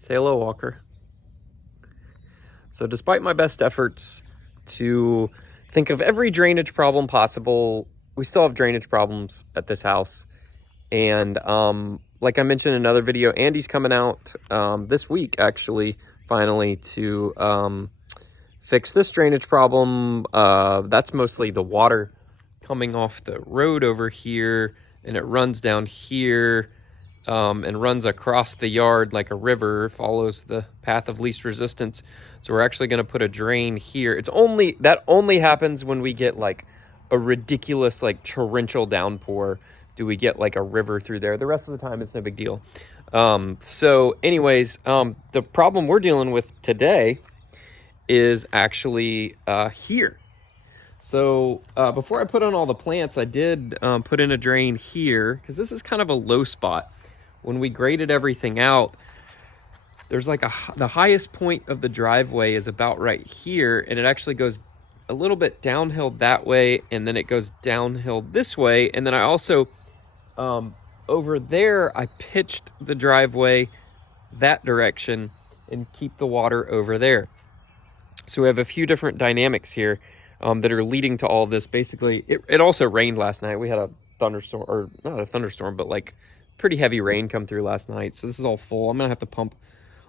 Say hello, Walker. So despite my best efforts to think of every drainage problem possible, we still have drainage problems at this house. And like I mentioned in another video, Andy's coming out this week, actually, finally, to fix this drainage problem. That's mostly the water coming off the road over here, and it runs down here. And runs across the yard like a river, follows the path of least resistance. So we're actually going to put a drain here. That only happens when we get like a ridiculous like torrential downpour. Do we get like a river through there? The rest of the time it's no big deal. So anyways, the problem we're dealing with today is actually here. So before I put on all the plants, I did put in a drain here because this is kind of a low spot. When we graded everything out, there's like the highest point of the driveway is about right here, and it actually goes a little bit downhill that way, and then it goes downhill this way. And then I also, over there, I pitched the driveway that direction and keep the water over there. So we have a few different dynamics here that are leading to all of this. Basically, it also rained last night. We had a thunderstorm, or not a thunderstorm, but like pretty heavy rain come through last night. So this is all full. I'm gonna have to pump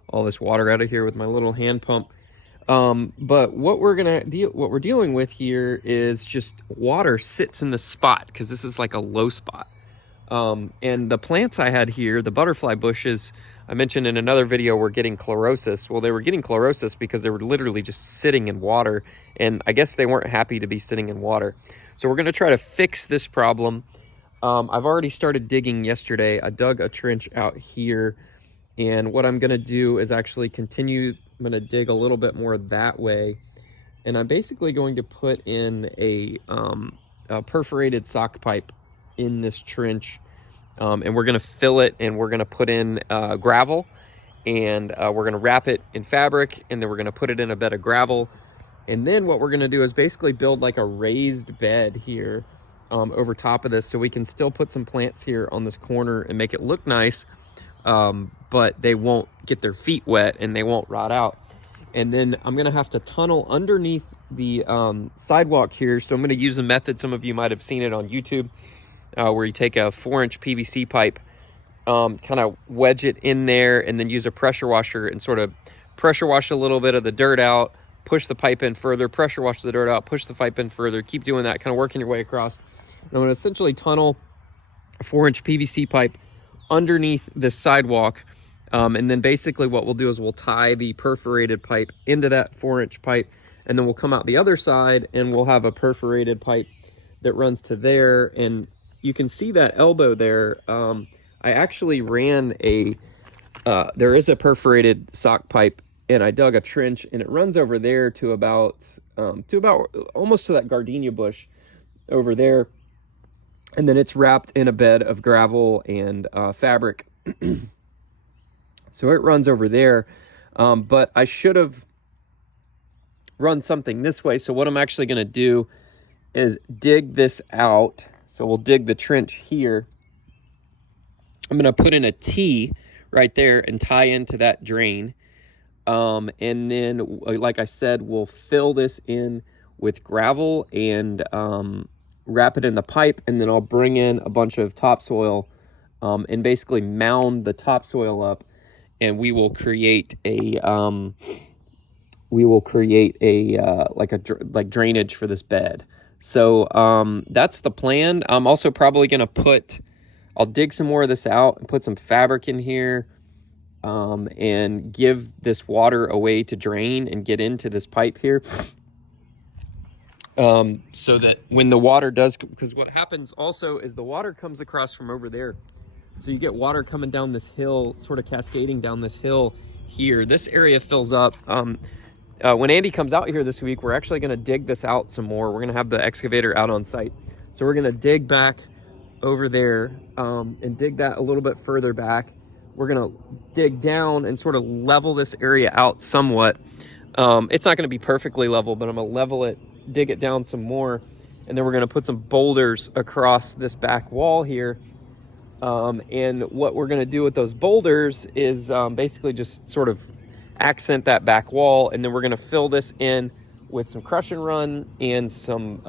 all this water out of here with my little hand pump. But what we're dealing with here is just water sits in the spot because this is like a low spot. And the plants I had here, the butterfly bushes, I mentioned in another video, were getting chlorosis. Well, they were getting chlorosis because they were literally just sitting in water, and I guess they weren't happy to be sitting in water. So we're gonna try to fix this problem. I've already started digging yesterday. I dug a trench out here, and what I'm gonna do is actually continue. I'm gonna dig a little bit more that way, and I'm basically going to put in a perforated sock pipe in this trench, and we're gonna fill it, and we're gonna put in gravel, and we're gonna wrap it in fabric, and then we're gonna put it in a bed of gravel. And then what we're gonna do is basically build like a raised bed here over top of this, so we can still put some plants here on this corner and make it look nice, but they won't get their feet wet and they won't rot out. And then I'm gonna have to tunnel underneath the sidewalk here. So I'm gonna use a method, some of you might have seen it on YouTube, where you take a 4-inch PVC pipe, kind of wedge it in there, and then use a pressure washer and sort of pressure wash a little bit of the dirt out, push the pipe in further, pressure wash the dirt out, push the pipe in further, keep doing that, kind of working your way across. And I'm going to essentially tunnel a 4-inch PVC pipe underneath this sidewalk. And then basically what we'll do is we'll tie the perforated pipe into that 4-inch pipe, and then we'll come out the other side and we'll have a perforated pipe that runs to there. And you can see that elbow there. I actually ran there is a perforated sock pipe, and I dug a trench, and it runs over there to about almost to that gardenia bush over there. And then it's wrapped in a bed of gravel and fabric. So it runs over there. But I should have run something this way. So what I'm actually going to do is dig this out. So we'll dig the trench here. I'm going to put in a T right there and tie into that drain. And then, like I said, we'll fill this in with gravel and wrap it in the pipe, and then I'll bring in a bunch of topsoil and basically mound the topsoil up, and we will create a drainage for this bed. So that's the plan. I'm also probably gonna I'll dig some more of this out and put some fabric in here, and give this water a way to drain and get into this pipe here. So that when the water does, because what happens also is the water comes across from over there. So you get water coming down this hill, sort of cascading down this hill here. This area fills up. When Andy comes out here this week, we're actually going to dig this out some more. We're going to have the excavator out on site. So we're going to dig back over there and dig that a little bit further back. We're going to dig down and sort of level this area out somewhat. It's not going to be perfectly level, but I'm going to level it, dig it down some more, and then we're going to put some boulders across this back wall here And what we're going to do with those boulders is basically just sort of accent that back wall, and then we're going to fill this in with some crush and run and some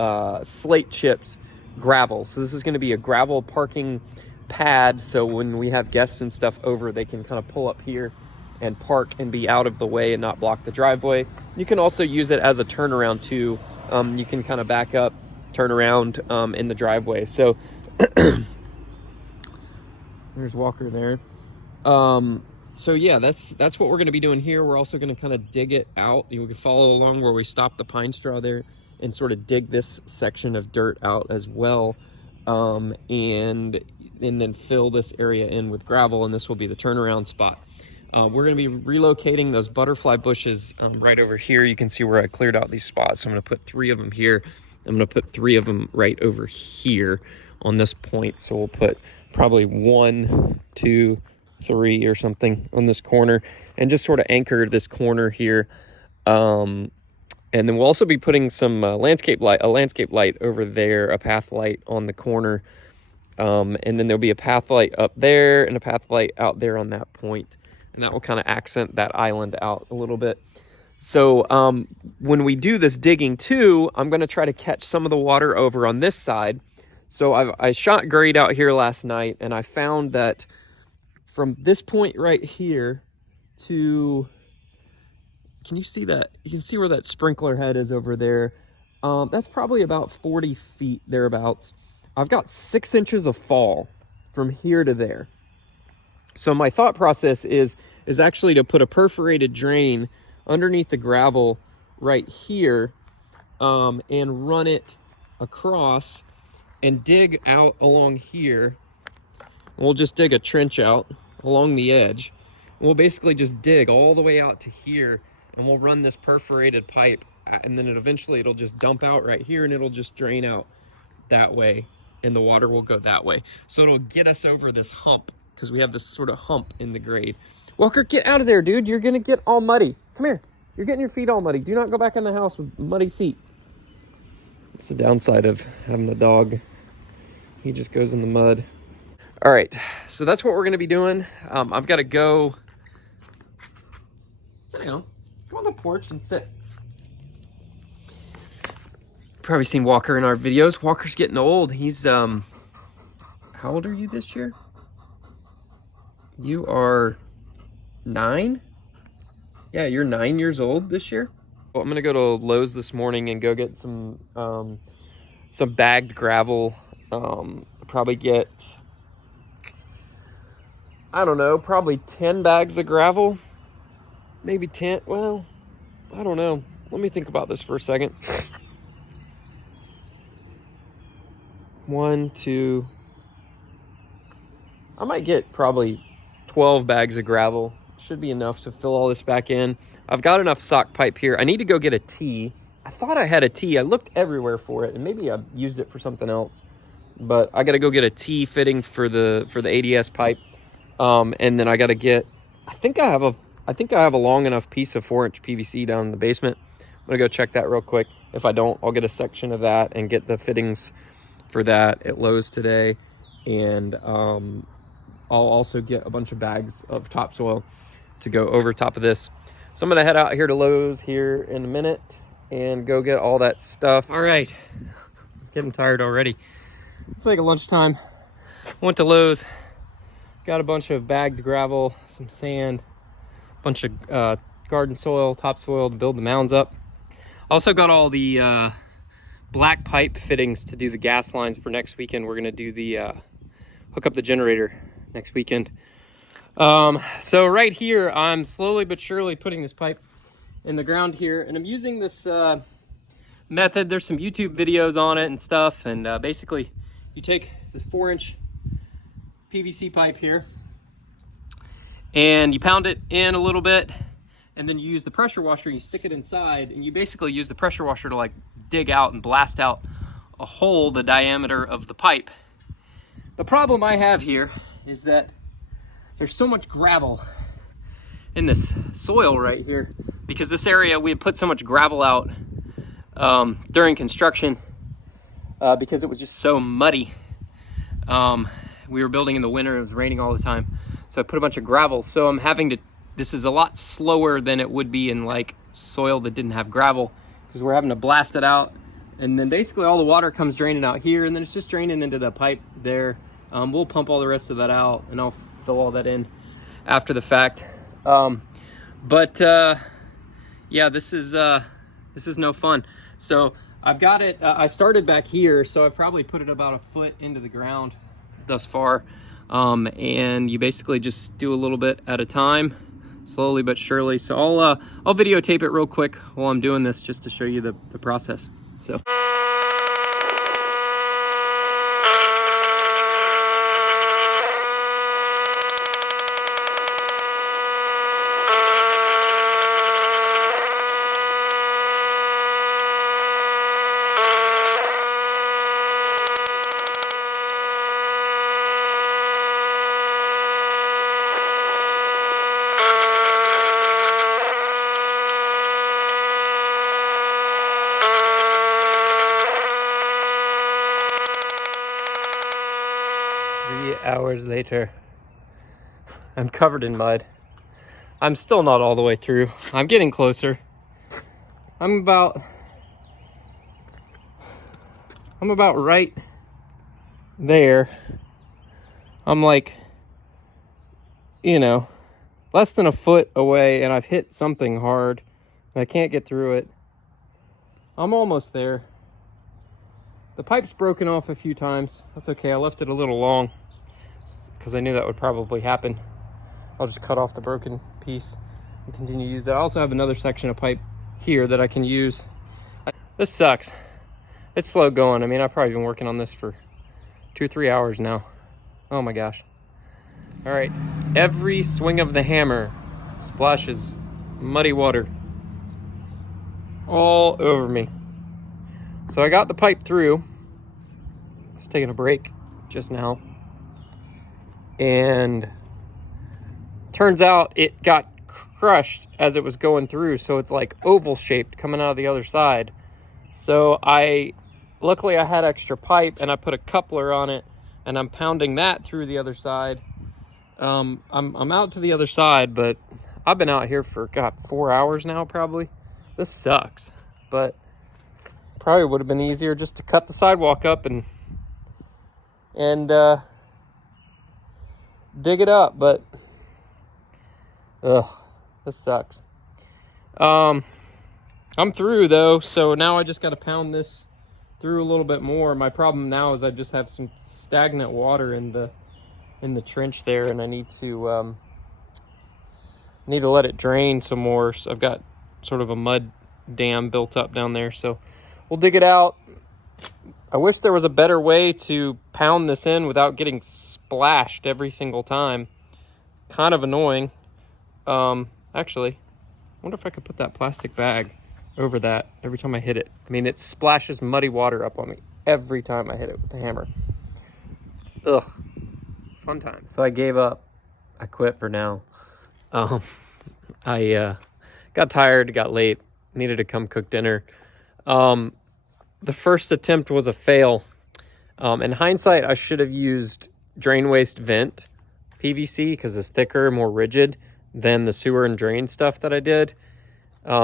slate chips gravel. So this is going to be a gravel parking pad, so when we have guests and stuff over, they can kind of pull up here and park and be out of the way and not block the driveway. You can also use it as a turnaround too. You can kind of back up, turn around in the driveway. So there's Walker there. So yeah, that's what we're going to be doing here. We're also going to kind of dig it out. You can follow along where we stopped the pine straw there and sort of dig this section of dirt out as well. And then fill this area in with gravel, and this will be the turnaround spot. We're going to be relocating those butterfly bushes right over here. You can see where I cleared out these spots. So I'm going to put 3 of them here. I'm going to put 3 of them right over here on this point. So we'll put probably 1, 2, 3 or something on this corner, and just sort of anchor this corner here. And then we'll also be putting some a landscape light over there, a path light on the corner. And then there'll be a path light up there and a path light out there on that point. And that will kind of accent that island out a little bit. So when we do this digging too, I'm going to try to catch some of the water over on this side. So I shot grade out here last night, and I found that from this point right here to, can you see that? You can see where that sprinkler head is over there. That's probably about 40 feet thereabouts. I've got 6 inches of fall from here to there. So my thought process is actually to put a perforated drain underneath the gravel right here, and run it across and dig out along here. We'll just dig a trench out along the edge. We'll basically just dig all the way out to here, and we'll run this perforated pipe, and then eventually it'll just dump out right here, and it'll just drain out that way, and the water will go that way. So it'll get us over this hump, because we have this sort of hump in the grade. Walker, get out of there, dude. You're gonna get all muddy. Come here. You're getting your feet all muddy. Do not go back in the house with muddy feet. It's the downside of having a dog. He just goes in the mud. All right, so that's what we're gonna be doing. I've gotta go. Sit down. Go on the porch and sit. Probably seen Walker in our videos. Walker's getting old. He's, how old are you this year? You are 9? Yeah, you're 9 years old this year. Well, I'm gonna go to Lowe's this morning and go get some bagged gravel. Probably get, I don't know, probably 10 bags of gravel. Maybe 10, well, I don't know. Let me think about this for a second. 1, 2, I might get probably 12 bags of gravel. Should be enough to fill all this back in. I've got enough sock pipe here. I need to go get a T. I thought I had a T. I looked everywhere for it, and maybe I used it for something else. But I got to go get a T fitting for the ADS pipe. And then I got to get, I think I have a long enough piece of 4-inch PVC down in the basement. I'm going to go check that real quick. If I don't, I'll get a section of that and get the fittings for that at Lowe's today. And I'll also get a bunch of bags of topsoil to go over top of this. So I'm going to head out here to Lowe's here in a minute and go get all that stuff. All right, getting tired already. It's like a lunchtime. Went to Lowe's, got a bunch of bagged gravel, some sand, a bunch of garden soil, topsoil to build the mounds up. Also got all the black pipe fittings to do the gas lines for next weekend. We're gonna do the hook up the generator next weekend. So right here, I'm slowly but surely putting this pipe in the ground here, and I'm using this method. There's some YouTube videos on it and stuff, and basically you take this 4-inch PVC pipe here and you pound it in a little bit, and then you use the pressure washer, you stick it inside, and you basically use the pressure washer to like dig out and blast out a hole the diameter of the pipe. The problem I have here is that there's so much gravel in this soil right here, because this area, we had put so much gravel out during construction because it was just so muddy. we were building in the winter, it was raining all the time. So I put a bunch of gravel. So I'm having to, this is a lot slower than it would be in like soil that didn't have gravel, because we're having to blast it out. And then basically all the water comes draining out here, and then it's just draining into the pipe there. We'll pump all the rest of that out, and I'll fill all that in after the fact. Yeah, this is no fun. So I've got it, I started back here, so I've probably put it about a foot into the ground thus far. And you basically just do a little bit at a time, slowly but surely. So I'll videotape it real quick while I'm doing this, just to show you the process. So. 3 hours later, I'm covered in mud. I'm still not all the way through. I'm getting closer. I'm about right there. I'm like, you know, less than a foot away, and I've hit something hard and I can't get through it. I'm almost there. The pipe's broken off a few times. That's okay. I left it a little long because I knew that would probably happen. I'll just cut off the broken piece and continue to use that. I also have another section of pipe here that I can use. This sucks. It's slow going. I mean, I've probably been working on this for 2 or 3 hours now. Oh my gosh. All right. Every swing of the hammer splashes muddy water all over me. So I got the pipe through. I was taking a break just now. And turns out it got crushed as it was going through. So it's like oval shaped coming out of the other side. So luckily I had extra pipe and I put a coupler on it and I'm pounding that through the other side. I'm out to the other side, but I've been out here for, 4 hours now probably. This sucks, but probably would have been easier just to cut the sidewalk up and dig it up, but this sucks. I'm through though, so now I just got to pound this through a little bit more. My problem now is I just have some stagnant water in the trench there, and I need to let it drain some more. So I've got sort of a mud dam built up down there, so we'll dig it out. I wish there was a better way to pound this in without getting splashed every single time. Kind of annoying. Actually, I wonder if I could put that plastic bag over that every time I hit it. I mean, it splashes muddy water up on me every time I hit it with the hammer. Ugh. Fun time. So I gave up. I quit for now. I got tired, got late, needed to come cook dinner. The first attempt was a fail. In hindsight, I should have used drain waste vent PVC because it's thicker, more rigid than the sewer and drain stuff that I did.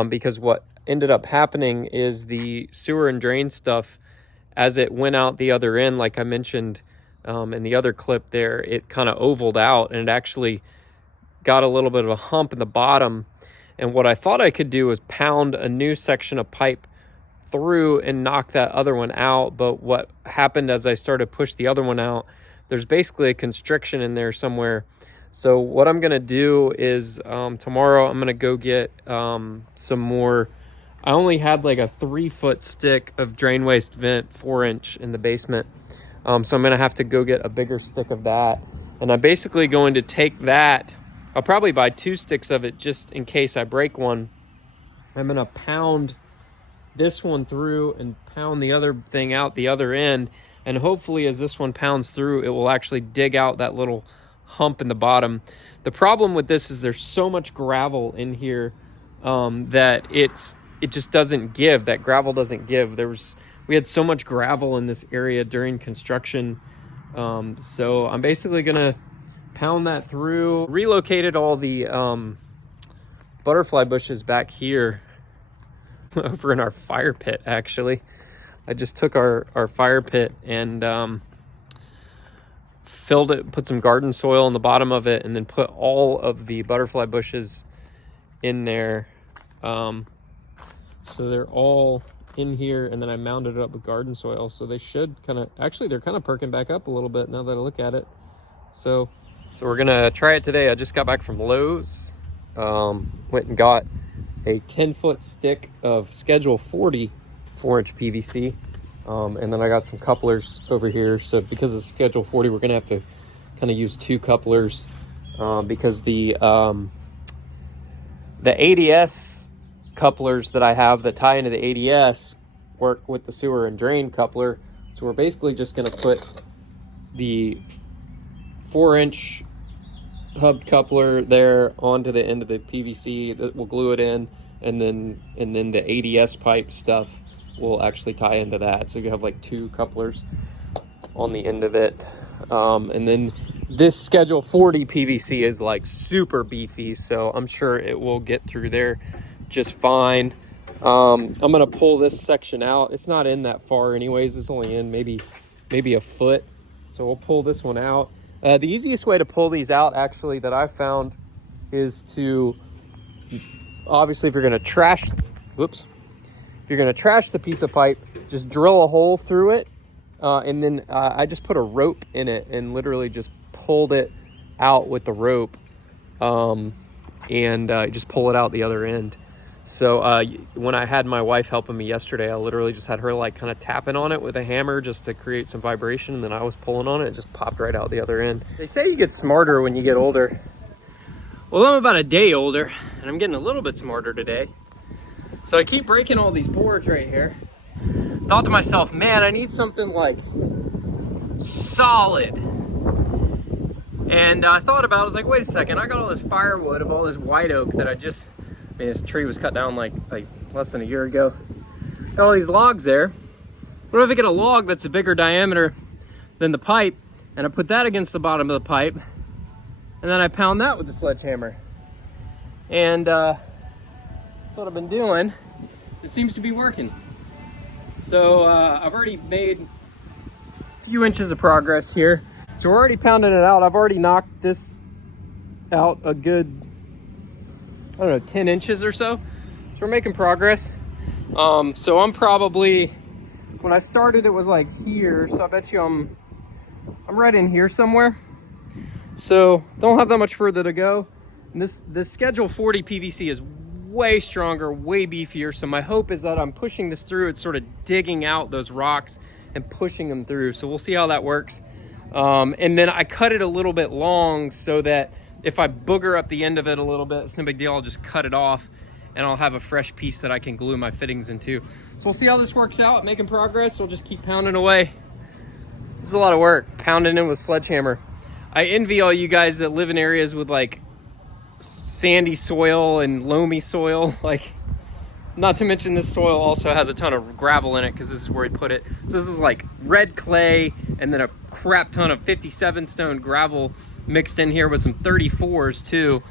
Because what ended up happening is the sewer and drain stuff, as it went out the other end, like I mentioned in the other clip there, it kind of ovaled out and it actually got a little bit of a hump in the bottom. And what I thought I could do was pound a new section of pipe through and knock that other one out. But what happened as I started to push the other one out, there's basically a constriction in there somewhere. So what I'm going to do is tomorrow I'm going to go get some more. I only had like a 3-foot stick of drain waste vent, 4-inch in the basement. So I'm going to have to go get a bigger stick of that. And I'm basically going to take that. I'll probably buy 2 sticks of it just in case I break one. I'm going to pound this one through and pound the other thing out the other end. And hopefully as this one pounds through, it will actually dig out that little hump in the bottom. The problem with this is there's so much gravel in here that it just doesn't give. That gravel doesn't give. We had so much gravel in this area during construction So I'm basically gonna pound that through. Relocated all the butterfly bushes back here over in our fire pit. Actually, I just took our fire pit and filled it, put some garden soil in the bottom of it, and then put all of the butterfly bushes in there. So they're all in here, and then I mounded it up with garden soil. So they should actually they're kind of perking back up a little bit now that I look at it. So we're gonna try it today. I just got back from Lowe's. Went and got a 10-foot stick of Schedule 40 4-inch PVC. And then I got some couplers over here. So because of Schedule 40, we're gonna have to kind of use 2 couplers because the ADS couplers that I have that tie into the ADS work with the sewer and drain coupler. So we're basically just gonna put the 4-inch hub coupler there onto the end of the PVC that will glue it in, and then the ADS pipe stuff will actually tie into that. So you have like 2 couplers on the end of it. And then this Schedule 40 PVC is like super beefy, so I'm sure it will get through there just fine. I'm gonna pull this section out. It's not in that far anyways. It's only in maybe a foot. So we'll pull this one out. The easiest way to pull these out, actually, that I've found is to, obviously, if you're gonna trash the piece of pipe, just drill a hole through it. And then I just put a rope in it and literally just pulled it out with the rope, and just pull it out the other end. So when I had my wife helping me yesterday, I literally just had her like kind of tapping on it with a hammer just to create some vibration, and then I was pulling on it. It just popped right out the other end. They say you get smarter when you get older. Well, I'm about a day older, and I'm getting a little bit smarter today. So I keep breaking all these boards right here. Thought to myself, man, I need something like solid. And I thought about it, I was like, wait a second, I got all this firewood of all this white oak that this tree was cut down like less than a year ago. Got all these logs there. What if I get a log that's a bigger diameter than the pipe, and I put that against the bottom of the pipe, and then I pound that with the sledgehammer? And that's what I've been doing. It seems to be working. So I've already made a few inches of progress here. So we're already pounding it out. I've already knocked this out a good, 10 inches or so. So we're making progress. So I'm probably, when I started it was like here, so I bet you I'm right in here somewhere. So don't have that much further to go. And this Schedule 40 PVC is way stronger, way beefier. So my hope is that I'm pushing this through. It's sort of digging out those rocks and pushing them through. So we'll see how that works. And then I cut it a little bit long so that if I booger up the end of it a little bit, it's no big deal. I'll just cut it off and I'll have a fresh piece that I can glue my fittings into. So we'll see how this works out. Making progress. We'll just keep pounding away. This is a lot of work, pounding in with sledgehammer. I envy all you guys that live in areas with like sandy soil and loamy soil. Like, not to mention this soil also has a ton of gravel in it because this is where he put it. So this is like red clay and then a crap ton of 57 stone gravel mixed in here with some 34s too,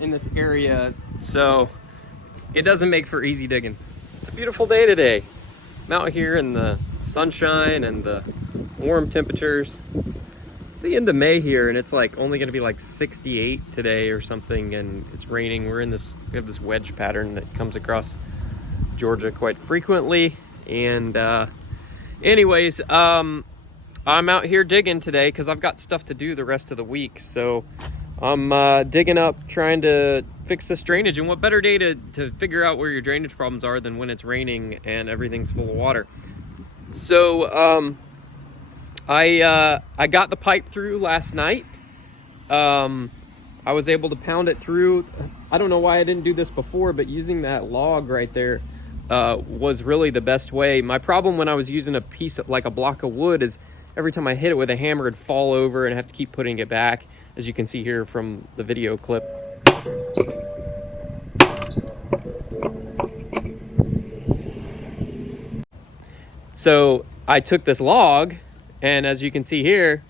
in this area. So it doesn't make for easy digging. It's a beautiful day today. I'm out here in the sunshine and the warm temperatures. It's the end of May here, and it's like only gonna be like 68 today or something, and it's raining. We have this wedge pattern that comes across Georgia quite frequently. And anyways, I'm out here digging today because I've got stuff to do the rest of the week. So I'm digging up, trying to fix this drainage. And what better day to figure out where your drainage problems are than when it's raining and everything's full of water. So I got the pipe through last night. I was able to pound it through. I don't know why I didn't do this before, but using that log right there was really the best way. My problem when I was using a piece of, like a block of wood, is every time I hit it with a hammer, it'd fall over and I have to keep putting it back, as you can see here from the video clip. So I took this log And as you can see here,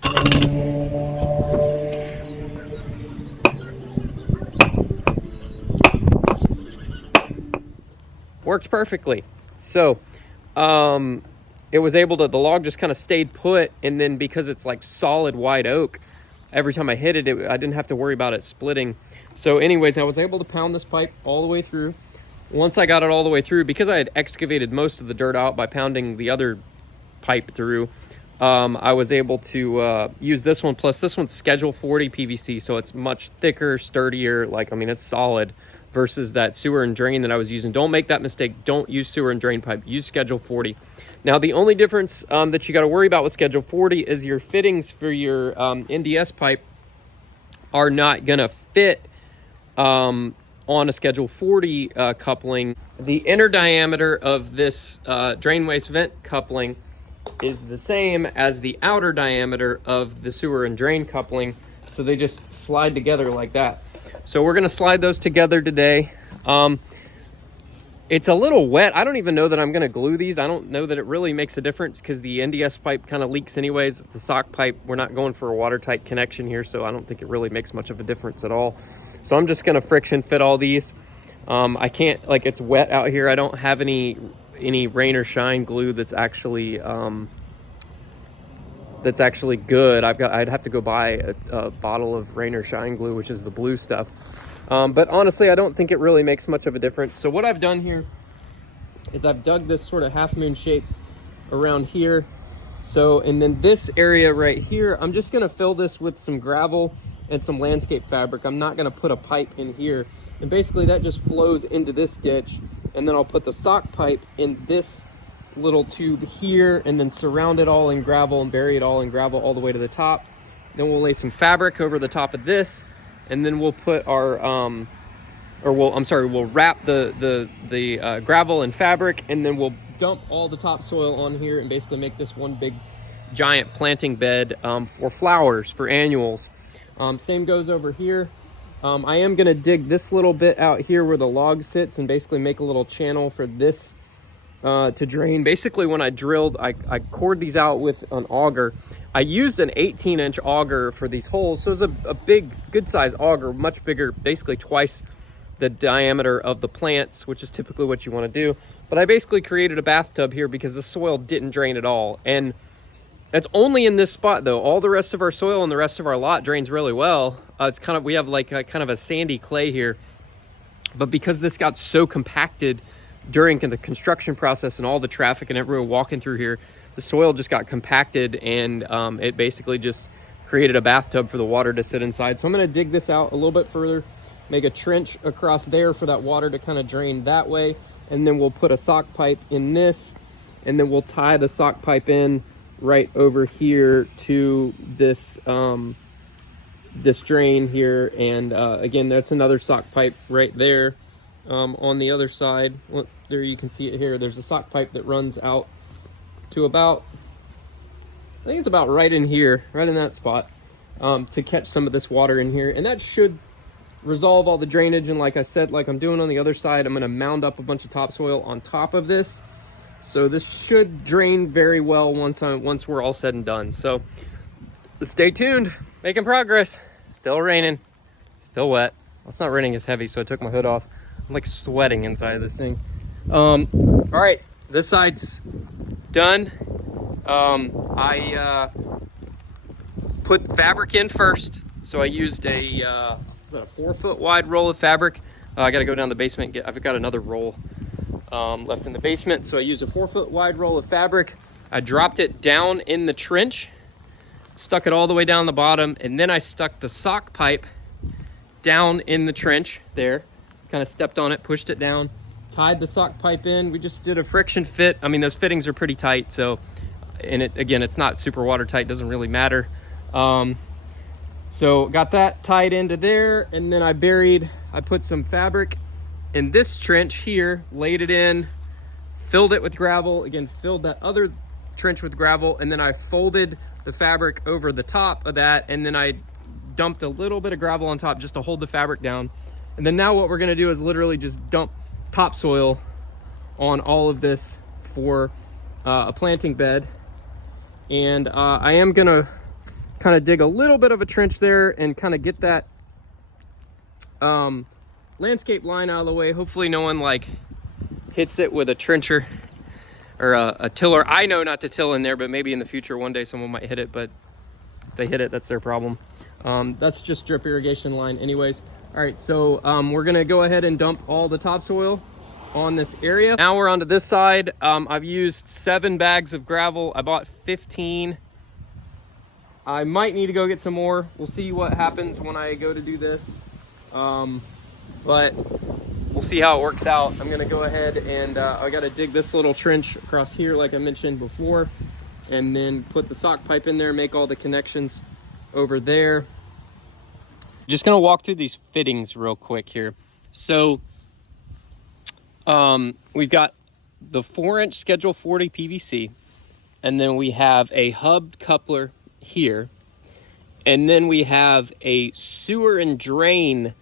works perfectly. So it was able to, the log just kind of stayed put, and then because it's like solid white oak, every time I hit it, I didn't have to worry about it splitting. So anyways, I was able to pound this pipe all the way through. Once I got it all the way through, because I had excavated most of the dirt out by pounding the other pipe through, I was able to use this one. Plus this one's Schedule 40 PVC, so it's much thicker, sturdier. Like, I mean, it's solid versus that sewer and drain that I was using. Don't make that mistake. Don't use sewer and drain pipe. Use Schedule 40. Now, the only difference that you got to worry about with Schedule 40 is your fittings for your NDS pipe are not going to fit on a Schedule 40 coupling. The inner diameter of this drain waste vent coupling is the same as the outer diameter of the sewer and drain coupling, so they just slide together like that. So we're going to slide those together today. It's a little wet. I don't even know that I'm going to glue these. I don't know that it really makes a difference because the NDS pipe kind of leaks anyways. It's a sock pipe. We're not going for a watertight connection here, so I don't think it really makes much of a difference at all. So I'm just going to friction fit all these. I can't, like, it's wet out here. I don't have any rain or shine glue that's actually good. I'd have to go buy a bottle of rain or shine glue, which is the blue stuff. But honestly, I don't think it really makes much of a difference. So what I've done here is I've dug this sort of half moon shape around here. So, and then this area right here, I'm just gonna fill this with some gravel and some landscape fabric. I'm not gonna put a pipe in here. And basically that just flows into this ditch. And then I'll put the sock pipe in this little tube here and then surround it all in gravel and bury it all in gravel all the way to the top. Then we'll lay some fabric over the top of this. And then we'll put our, we'll wrap the gravel and fabric, and then we'll dump all the topsoil on here and basically make this one big giant planting bed for flowers, for annuals. Same goes over here. I am gonna dig this little bit out here where the log sits and basically make a little channel for this to drain. Basically, when I drilled, I cored these out with an auger. I used an 18-inch auger for these holes, so it's a big, good-sized auger, much bigger, basically twice the diameter of the plants, which is typically what you want to do. But I basically created a bathtub here because the soil didn't drain at all. And that's only in this spot, though. All the rest of our soil and the rest of our lot drains really well. It's kind of, we have like a kind of a sandy clay here. But because this got so compacted during the construction process and all the traffic and everyone walking through here, the soil just got compacted, and it basically just created a bathtub for the water to sit inside. So I'm going to dig this out a little bit further, make a trench across there for that water to kind of drain that way, and then we'll put a sock pipe in this, and then we'll tie the sock pipe in right over here to this this drain here. And again, that's another sock pipe right there. On the other side, look, there you can see it here. There's a sock pipe that runs out to about, I think it's about right in here, right in that spot, to catch some of this water in here. And that should resolve all the drainage. And like I said, like I'm doing on the other side, I'm gonna mound up a bunch of topsoil on top of this. So this should drain very well once we're all said and done. So stay tuned, making progress. Still raining, still wet. Well, it's not raining as heavy, so I took my hood off. I'm like sweating inside of this thing. All right, this side's done. I put fabric in first. So I used a 4-foot wide roll of fabric. I gotta go down the basement and I've got another roll left in the basement. So I used a 4-foot wide roll of fabric. I dropped it down in the trench, stuck it all the way down the bottom, and then I stuck the sock pipe down in the trench there. Kind of stepped on it, pushed it down, tied the sock pipe in. We just did a friction fit. I mean, those fittings are pretty tight, so, and it, again, it's not super watertight, doesn't really matter. So got that tied into there, and then I put some fabric in this trench here, laid it in, filled it with gravel, again, filled that other trench with gravel, and then I folded the fabric over the top of that, and then I dumped a little bit of gravel on top just to hold the fabric down. And then now what we're gonna do is literally just dump topsoil on all of this for a planting bed. And I am gonna kind of dig a little bit of a trench there and kind of get that landscape line out of the way. Hopefully no one like hits it with a trencher or a tiller. I know not to till in there, but maybe in the future one day someone might hit it, but if they hit it, that's their problem. That's just drip irrigation line anyways. All right, so we're gonna go ahead and dump all the topsoil on this area. Now we're onto this side. I've used 7 bags of gravel. I bought 15. I might need to go get some more. We'll see what happens when I go to do this. But we'll see how it works out. I'm gonna go ahead and I gotta dig this little trench across here like I mentioned before, and then put the sock pipe in there, make all the connections over there. Just gonna walk through these fittings real quick here. So we've got the 4-inch Schedule 40 PVC, and then we have a hubbed coupler here, and then we have a sewer and drain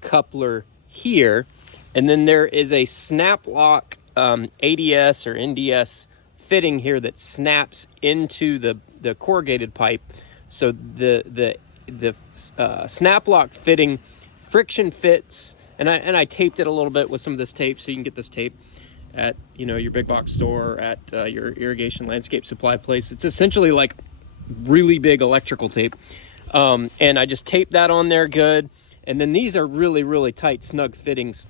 coupler here, and then there is a snap lock ADS or NDS fitting here that snaps into the corrugated pipe. So the snap lock fitting friction fits, and I taped it a little bit with some of this tape, so you can get this tape at your big box store, at your irrigation landscape supply place. It's essentially like really big electrical tape, and I just taped that on there good. And then these are really tight, snug fittings.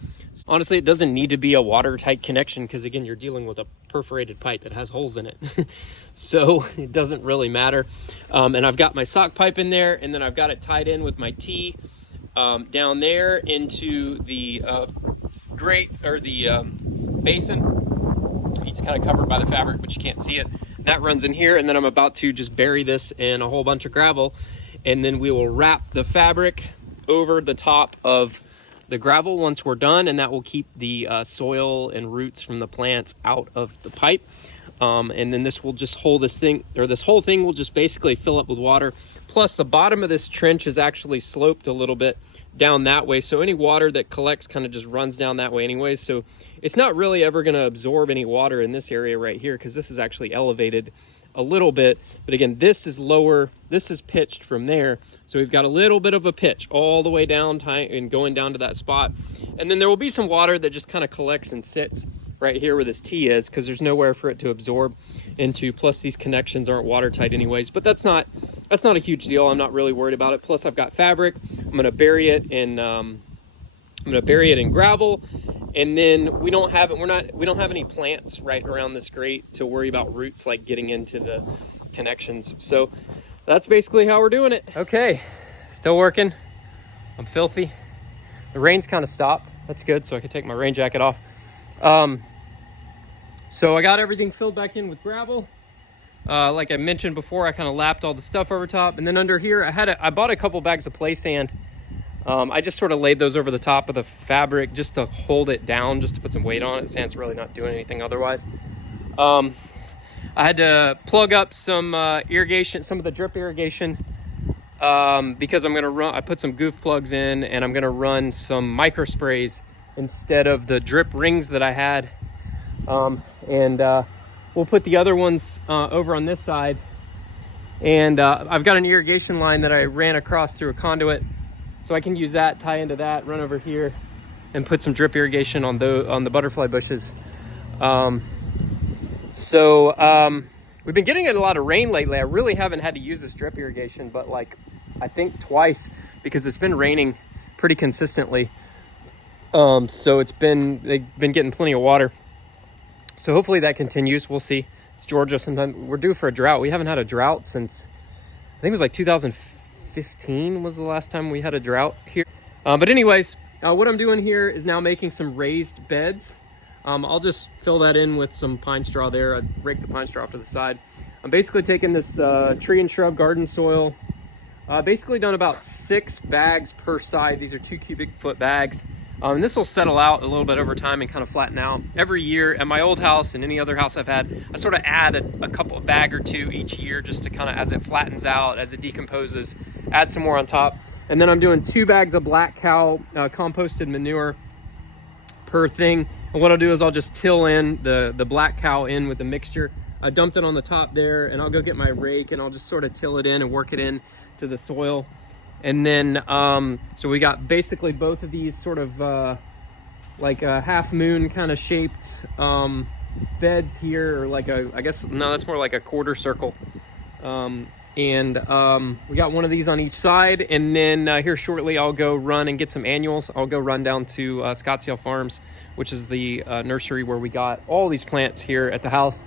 Honestly, it doesn't need to be a watertight connection because, again, you're dealing with a perforated pipe that has holes in it. So it doesn't really matter. And I've got my sock pipe in there, and then I've got it tied in with my T down there into the grate, or the basin. It's kind of covered by the fabric, but you can't see it. That runs in here, and then I'm about to just bury this in a whole bunch of gravel, and then we will wrap the fabric over the top of the gravel once we're done, and that will keep the soil and roots from the plants out of the pipe. And then this will just hold this thing, or this whole thing will just basically fill up with water. Plus the bottom of this trench is actually sloped a little bit down that way, so any water that collects kind of just runs down that way anyways. So it's not really ever going to absorb any water in this area right here, because this is actually elevated a little bit. But again, this is lower, this is pitched from there, so we've got a little bit of a pitch all the way down and going down to that spot. And then there will be some water that just kind of collects and sits right here where this T is, because there's nowhere for it to absorb into. Plus these connections aren't watertight anyways, but that's not a huge deal. I'm not really worried about it. Plus I've got fabric. I'm going to bury it in gravel. And then we don't have any plants right around this grate to worry about roots like getting into the connections. So that's basically how we're doing it. Okay, still working. I'm filthy. The rain's kind of stopped. That's good, so I can take my rain jacket off. So I got everything filled back in with gravel. Like I mentioned before, I kind of lapped all the stuff over top, and then under here I bought a couple bags of play sand. I just sort of laid those over the top of the fabric just to hold it down, just to put some weight on it. Sand's really not doing anything otherwise. I had to plug up some irrigation, some of the drip irrigation, because I put some goof plugs in, and I'm gonna run some micro sprays instead of the drip rings that I had. We'll put the other ones over on this side. And I've got an irrigation line that I ran across through a conduit, so I can use that, tie into that, run over here, and put some drip irrigation on the butterfly bushes. We've been getting a lot of rain lately. I really haven't had to use this drip irrigation, but like I think twice, because it's been raining pretty consistently. So they've been getting plenty of water. So hopefully that continues. We'll see. It's Georgia. Sometime we're due for a drought. We haven't had a drought since, I think it was like 2015 was the last time we had a drought here. But anyways, what I'm doing here is now making some raised beds. I'll just fill that in with some pine straw there. I rake the pine straw off to the side. I'm basically taking this tree and shrub garden soil. Basically done about 6 bags per side. These are 2 cubic foot bags. And this will settle out a little bit over time and kind of flatten out. Every year at my old house and any other house I've had, I sort of add a couple, bag or 2 each year, just to kind of, as it flattens out, as it decomposes, add some more on top. And then I'm doing 2 bags of black cow composted manure per thing. And what I'll do is I'll just till in the black cow in with the mixture. I dumped it on the top there, and I'll go get my rake and I'll just sort of till it in and work it in to the soil. And then, so we got basically both of these sort of like a half moon kind of shaped beds here, or like I guess, no, that's more like a quarter circle. We got one of these on each side, and then here shortly I'll go run and get some annuals. I'll go run down to Scottsdale Farms, which is the nursery where we got all these plants here at the house.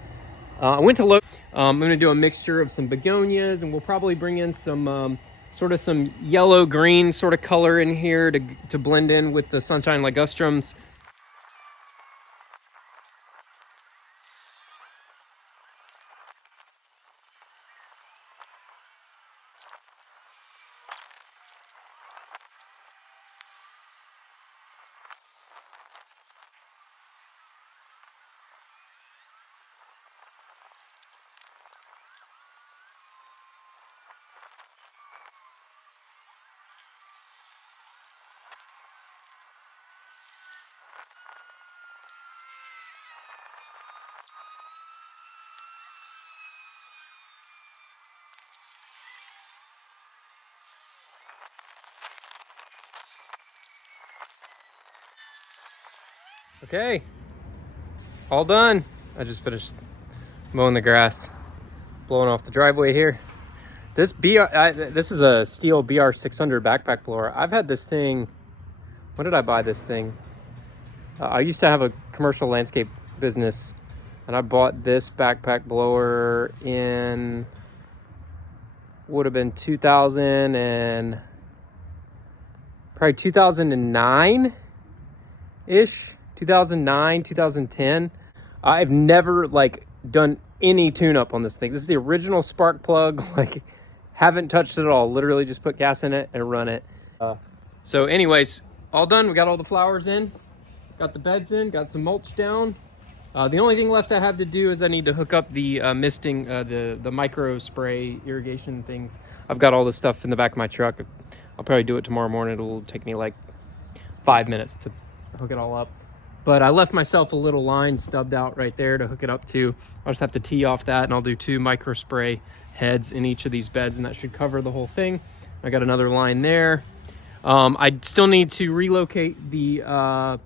I went to look. I'm going to do a mixture of some begonias, and we'll probably bring in some sort of some yellow green sort of color in here to blend in with the sunshine ligustrums. Okay, all done. I just finished mowing the grass, blowing off the driveway here. This this is a steel BR 600 backpack blower. I've had this thing. When did I buy this thing? I used to have a commercial landscape business, and I bought this backpack blower in, would have been 2000 and probably 2009 ish. 2009, 2010. I've never like done any tune-up on this thing. This is the original spark plug. Like, haven't touched it at all. Literally just put gas in it and run it. So anyways, all done. We got all the flowers in, got the beds in, got some mulch down. The only thing left I have to do is I need to hook up the misting, the micro spray irrigation things. I've got all the stuff in the back of my truck. I'll probably do it tomorrow morning. It'll take me like 5 minutes to hook it all up. But I left myself a little line stubbed out right there to hook it up to. I'll just have to tee off that, and I'll do 2 micro spray heads in each of these beds, and that should cover the whole thing. I got another line there. I still need to relocate the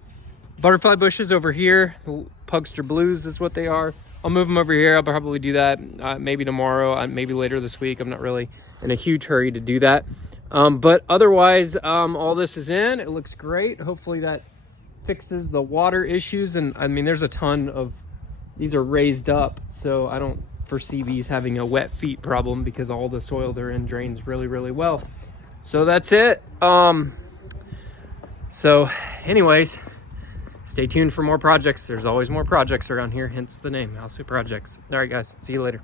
butterfly bushes over here. The Pugster Blues is what they are. I'll move them over here. I'll probably do that maybe tomorrow, maybe later this week. I'm not really in a huge hurry to do that. But otherwise, all this is in. It looks great. Hopefully that fixes the water issues. And I mean, there's a ton of, these are raised up, so I don't foresee these having a wet feet problem because all the soil they're in drains really, really well. So that's it. So anyways, stay tuned for more projects. There's always more projects around here, hence the name, House of Projects. All right, guys, see you later.